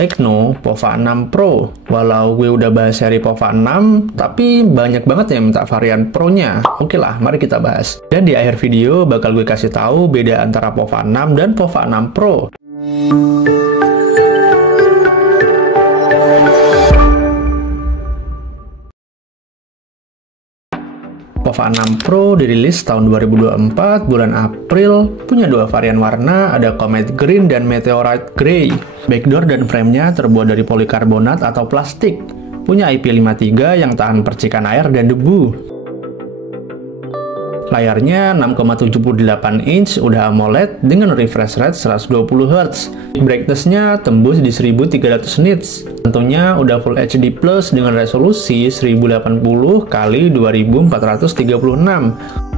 Tecno Pova 6 Pro. Walau gue udah bahas seri Pova 6, tapi banyak banget yang minta varian Pro-nya. Oke lah, mari kita bahas. Dan di akhir video bakal gue kasih tahu beda antara Pova 6 dan Pova 6 Pro. Pova 6 Pro dirilis tahun 2024 bulan April, punya dua varian warna, ada Comet Green dan Meteorite Grey. Backdoor dan framenya terbuat dari polikarbonat atau plastik, punya IP53 yang tahan percikan air dan debu. Layarnya 6,78 inch, udah AMOLED dengan refresh rate 120 Hz. Brightness-nya tembus di 1300 nits. Tentunya udah Full HD Plus dengan resolusi 1080 x 2436.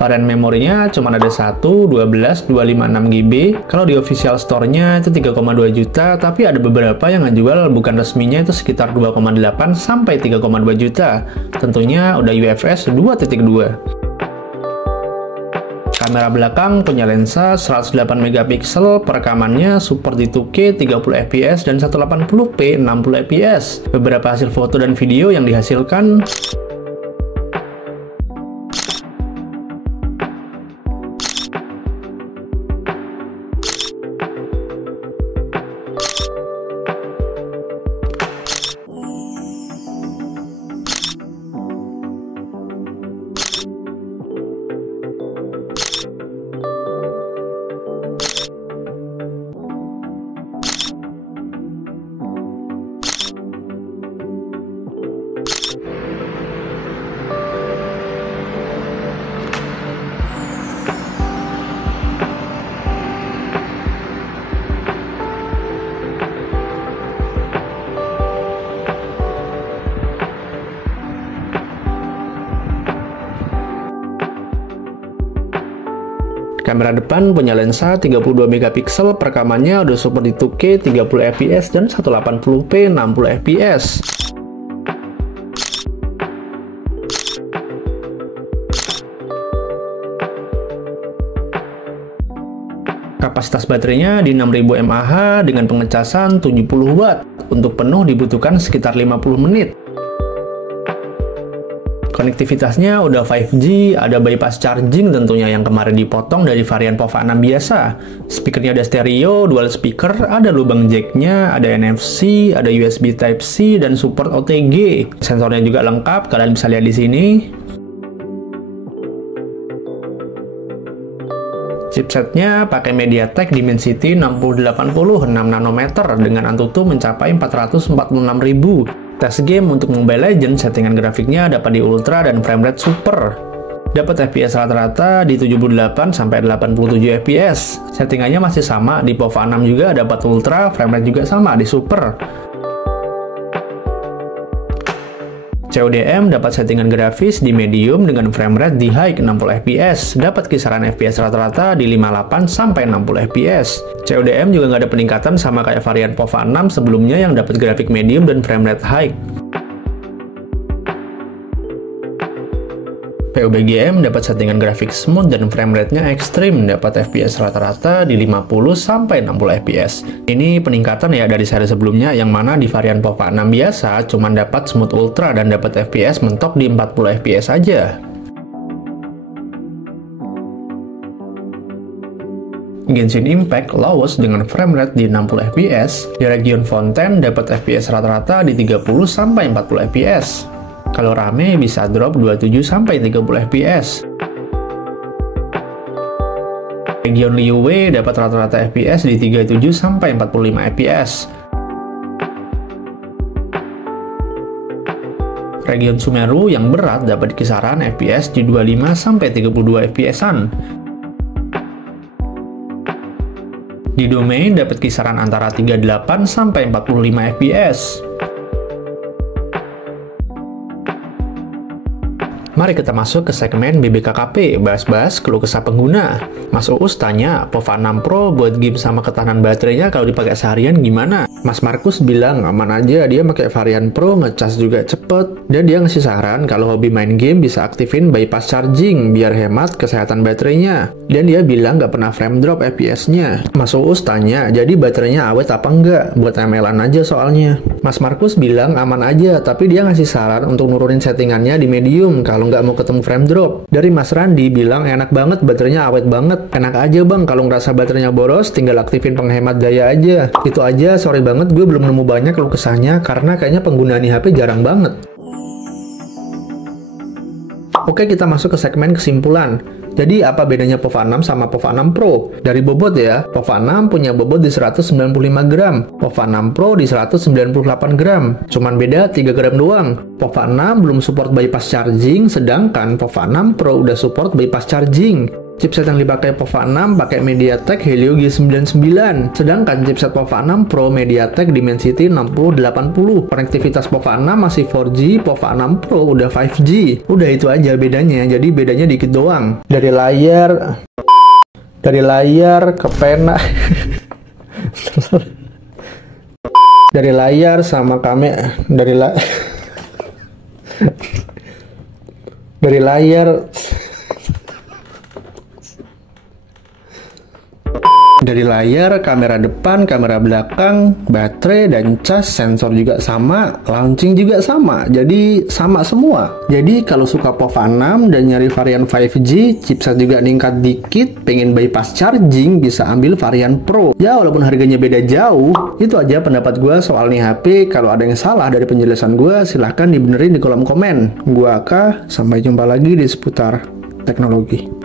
Varian memorinya cuma ada 1, 12, 256 GB. Kalau di official store-nya itu 3,2 juta, tapi ada beberapa yang ngejual bukan resminya itu sekitar 2,8 sampai 3,2 juta. Tentunya udah UFS 2.2. Kamera belakang punya lensa 108 megapiksel, perekamannya support di 2K 30 fps dan 1080p 60 fps. Beberapa hasil foto dan video yang dihasilkan kamera depan punya lensa 32 megapiksel, perekamannya udah support di 2K 30 fps dan 1080p 60 fps. Kapasitas baterainya di 6000 mAh dengan pengecasan 70 watt. Untuk penuh dibutuhkan sekitar 50 menit. Konektivitasnya udah 5G, ada bypass charging tentunya yang kemarin dipotong dari varian Pova 6 biasa. Speakernya ada stereo, dual speaker, ada lubang jacknya, ada NFC, ada USB Type-C, dan support OTG. Sensornya juga lengkap, kalian bisa lihat di sini. Chipsetnya pakai MediaTek Dimensity 6080 6 nanometer dengan Antutu mencapai 446.000. Tes game untuk Mobile Legends, settingan grafiknya dapat di Ultra dan framerate Super. Dapat FPS rata-rata di 78-87 FPS. Settingannya masih sama, di Pova 6 juga dapat Ultra, framerate juga sama di Super. CODM dapat settingan grafis di medium dengan framerate di high 60 fps, dapat kisaran fps rata-rata di 58-60 fps. CODM juga nggak ada peningkatan sama kayak varian Pova 6 sebelumnya yang dapat grafik medium dan framerate high. PUBGM dapat settingan grafik smooth dan framerate-nya ekstrim, dapat FPS rata-rata di 50-60 fps. Ini peningkatan ya dari seri sebelumnya yang mana di varian Pova 6 biasa cuma dapat smooth ultra dan dapat FPS mentok di 40 fps aja. Genshin Impact lows dengan framerate di 60 fps. Di Region Fontaine dapat FPS rata-rata di 30-40 fps. Kalau rame bisa drop 27-30 fps. Region Liyue dapat rata-rata FPS di 37-45 fps. Region Sumeru yang berat dapat kisaran FPS di 25-32 fps-an. Di Domain dapat kisaran antara 38-45 fps. Mari kita masuk ke segmen BBKKP, bahas-bahas keluh kesah pengguna. Mas Uus tanya, POVA 6 Pro buat game sama ketahanan baterainya kalau dipakai seharian gimana? Mas Markus bilang aman aja, dia pakai varian Pro, ngecas juga cepet. Dan dia ngasih saran kalau hobi main game bisa aktifin bypass charging biar hemat kesehatan baterainya. Dan dia bilang nggak pernah frame drop FPS-nya. Mas Uus tanya, jadi baterainya awet apa enggak? Buat ML-an aja soalnya. Mas Markus bilang aman aja, tapi dia ngasih saran untuk nurunin settingannya di medium kalau nggak mau ketemu frame drop. Dari Mas Randi bilang enak banget, baterainya awet banget. Enak aja bang, kalau ngerasa baterainya boros tinggal aktifin penghemat daya aja. Itu aja, sorry banget gue belum nemu banyak keluh kesahnya karena kayaknya penggunaan HP jarang banget. Oke, kita masuk ke segmen kesimpulan. Jadi apa bedanya POVA 6 sama POVA 6 Pro? Dari bobot ya, POVA 6 punya bobot di 195 gram, POVA 6 Pro di 198 gram. Cuman beda 3 gram doang. POVA 6 belum support bypass charging, sedangkan POVA 6 Pro udah support bypass charging. Chipset yang dipakai POVA 6 pakai MediaTek Helio G99, sedangkan chipset POVA 6 Pro MediaTek Dimensity 6080. Konektivitas POVA 6 masih 4G, POVA 6 Pro udah 5G. Udah itu aja bedanya, jadi bedanya dikit doang. Dari layar ke pena. Dari layar sama kamera, dari layar Dari layar, kamera depan, kamera belakang, baterai dan cas, sensor juga sama, launching juga sama. Jadi sama semua. Jadi kalau suka POVA 6 dan nyari varian 5G, chipset juga ningkat dikit, pengen bypass charging, bisa ambil varian Pro. Ya walaupun harganya beda jauh, itu aja pendapat gue soal nih HP. Kalau ada yang salah dari penjelasan gue, silahkan dibenerin di kolom komen. Gue Aka, sampai jumpa lagi di seputar teknologi.